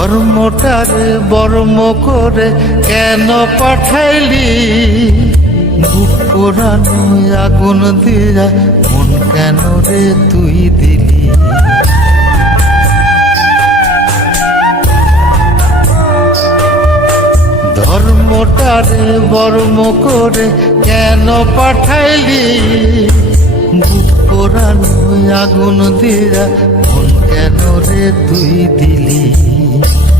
ধর্মটার বর্ম করে কেন পাঠাইলি আগুন দিয়া মন কেন রে তুই দিলি ধর্মটার বর্ম করে কেন পাঠাইলি আগুন দিয়া মন কেন রে তুই দিলি